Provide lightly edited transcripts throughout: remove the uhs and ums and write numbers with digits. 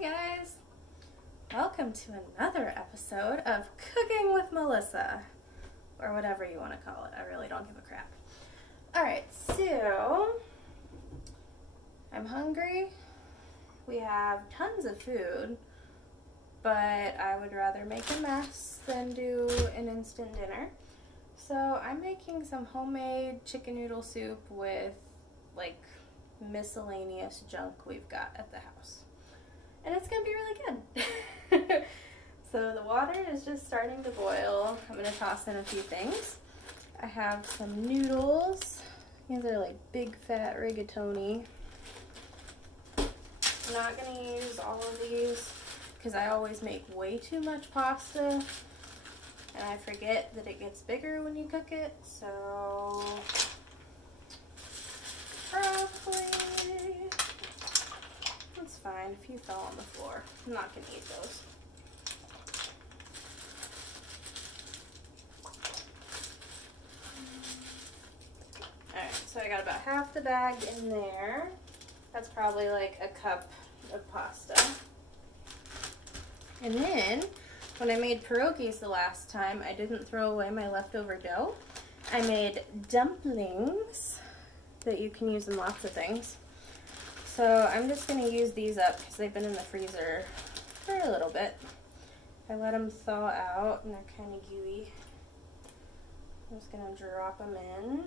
Hi guys! Welcome to another episode of Cooking with Melissa, or whatever you want to call it. I really don't give a crap. Alright, so I'm hungry. We have tons of food, but I would rather make a mess than do an instant dinner. So I'm making some homemade chicken noodle soup with like miscellaneous junk we've got at the house. And it's gonna be really good. So the water is just starting to boil. I'm gonna toss in a few things. I have some noodles. These are like big fat rigatoni. I'm not gonna use all of these because I always make way too much pasta and I forget that it gets bigger when you cook it, so probably it's fine if you fell on the floor. I'm not gonna eat those. Alright, so I got about half the bag in there. That's probably like a cup of pasta. And then, when I made pierogies the last time, I didn't throw away my leftover dough. I made dumplings that you can use in lots of things. So I'm just going to use these up because they've been in the freezer for a little bit. I let them thaw out and they're kind of gooey. I'm just going to drop them in.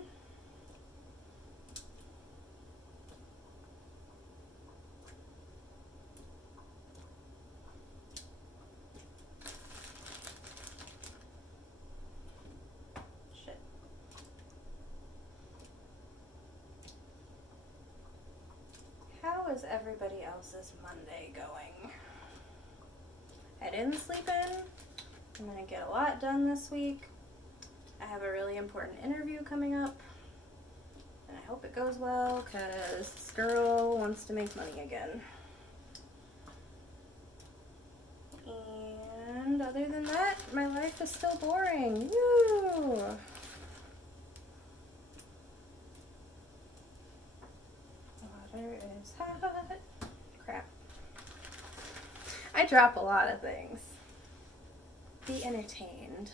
How is everybody else's Monday going? I didn't sleep in. I'm going to get a lot done this week. I have a really important interview coming up. And I hope it goes well because this girl wants to make money again. And other than that, my life is still boring. Woo! Water is hot. Crap. I drop a lot of things. Be entertained.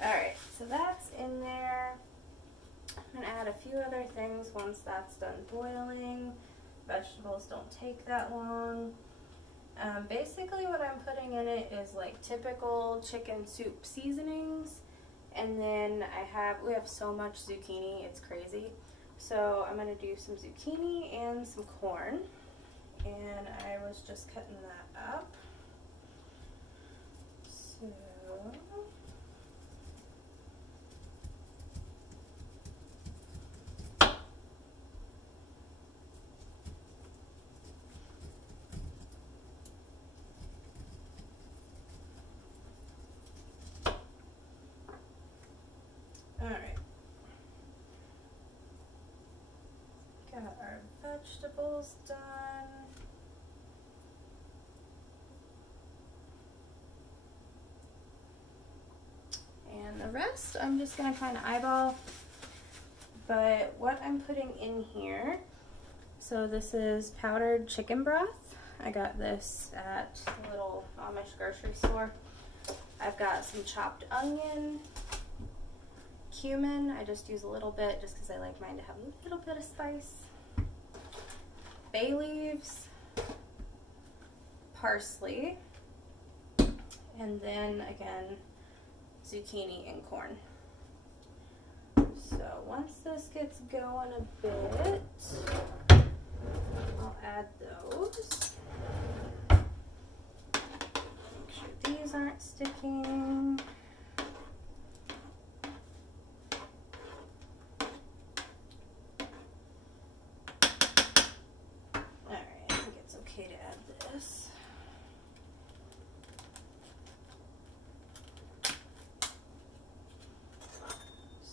Alright, so that's in there. I'm going to add a few other things once that's done boiling. Vegetables don't take that long. Basically what I'm putting in it is like typical chicken soup seasonings. And then we have so much zucchini, it's crazy. So I'm going to do some zucchini and some corn. And I was just cutting that up. So alright. Got our vegetables done. And the rest I'm just going to kind of eyeball. But what I'm putting in here, so this is powdered chicken broth. I got this at a little Amish grocery store. I've got some chopped onion, cumin. I just use a little bit just because I like mine to have a little bit of spice. Bay leaves, parsley, and then again zucchini and corn. So once this gets going a bit, I'll add those. Make sure these aren't sticking. Alright, I think it's okay to add this.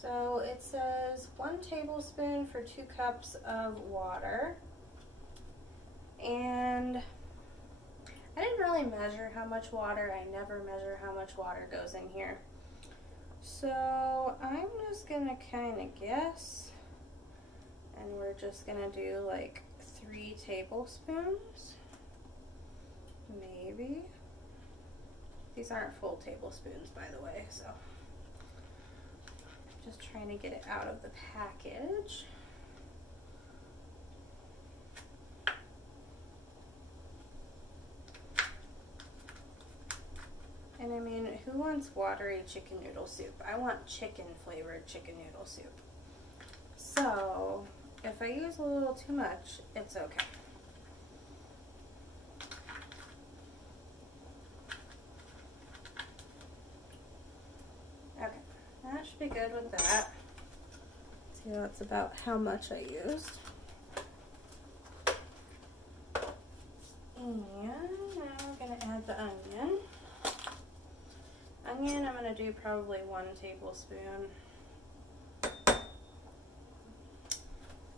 So it says 1 tablespoon for 2 cups of water. And I didn't really measure how much water. I never measure how much water goes in here. So I'm just gonna kind of guess. And we're just gonna do like 3 tablespoons. maybe. These aren't full tablespoons, by the way, so just trying to get it out of the package. And I mean, who wants watery chicken noodle soup? I want chicken flavored chicken noodle soup. So if I use a little too much, it's okay. Okay, that should be good with that. See, that's about how much I used. And now we're gonna add the onion. Onion, I'm gonna do probably 1 tablespoon.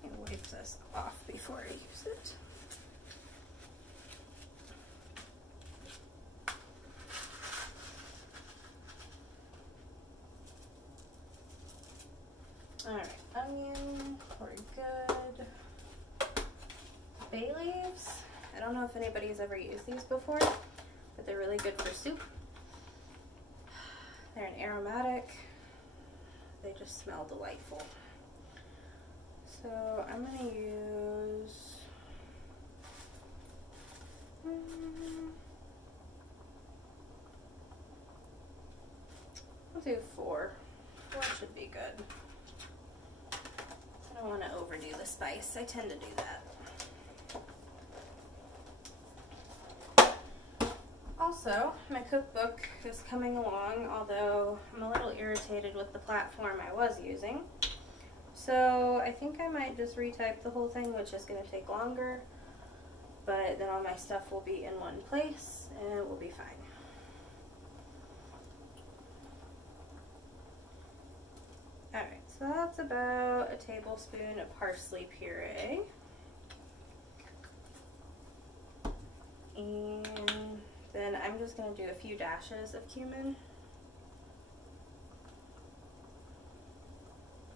And wipe this off before I use it. Alright, onion, we're good. Bay leaves, I don't know if anybody's ever used these before, but they're really good for soup. They're an aromatic. They just smell delightful. So I'm gonna use I'll do 4. 4 should be good. I don't want to overdo the spice. I tend to do that. Also, my cookbook is coming along, although I'm a little irritated with the platform I was using. So I think I might just retype the whole thing, which is going to take longer, but then all my stuff will be in one place and it will be fine. Alright, so that's about a tablespoon of parsley puree. And then I'm just going to do a few dashes of cumin.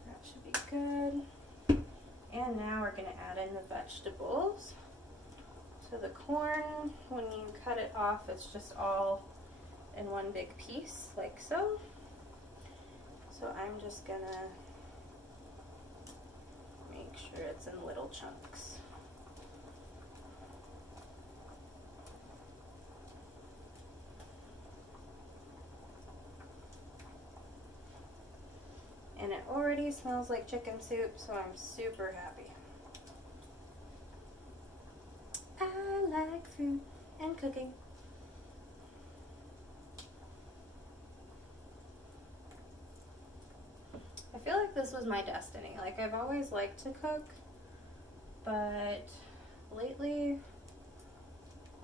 That should be good. And now we're going to add in the vegetables. So the corn, when you cut it off, it's just all in one big piece, like so. So I'm just going to make sure it's in little chunks. And it already smells like chicken soup, so I'm super happy. I like food and cooking. I feel like this was my destiny. Like, I've always liked to cook, but lately,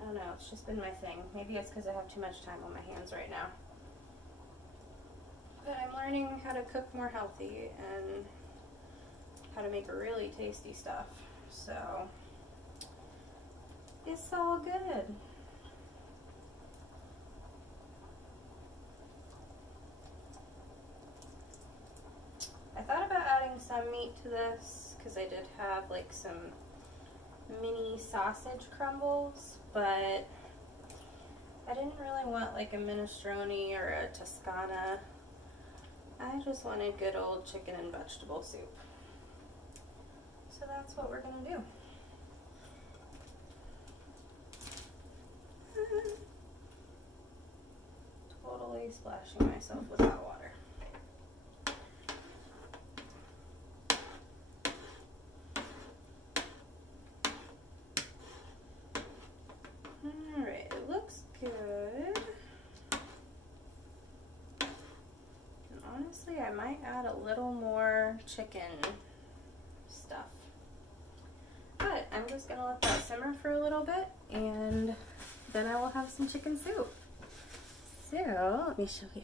I don't know, it's just been my thing. Maybe it's because I have too much time on my hands right now. But I'm learning how to cook more healthy and how to make really tasty stuff. So it's all good. I thought about adding some meat to this because I did have like some mini sausage crumbles, but I didn't really want like a minestrone or a Toscana. I just wanted good old chicken and vegetable soup. So that's what we're gonna do. Totally splashing myself with hot water. Alright, it looks good. And honestly, I might add a little more chicken stuff. But I'm just gonna let that simmer for a little bit and then I will have some chicken soup. So, let me show you.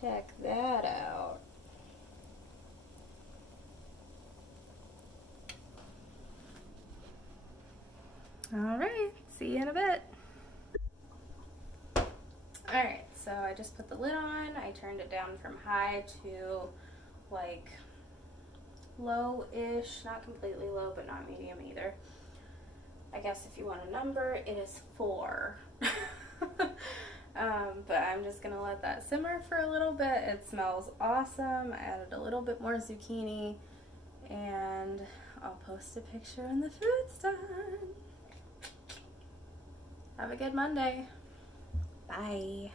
Check that out. All right, see you in a bit. All right, so I just put the lid on. I turned it down from high to like low-ish, not completely low, but not medium either. I guess if you want a number, it is 4. But I'm just gonna let that simmer for a little bit. It smells awesome. I added a little bit more zucchini, and I'll post a picture when the food's done. Have a good Monday. Bye.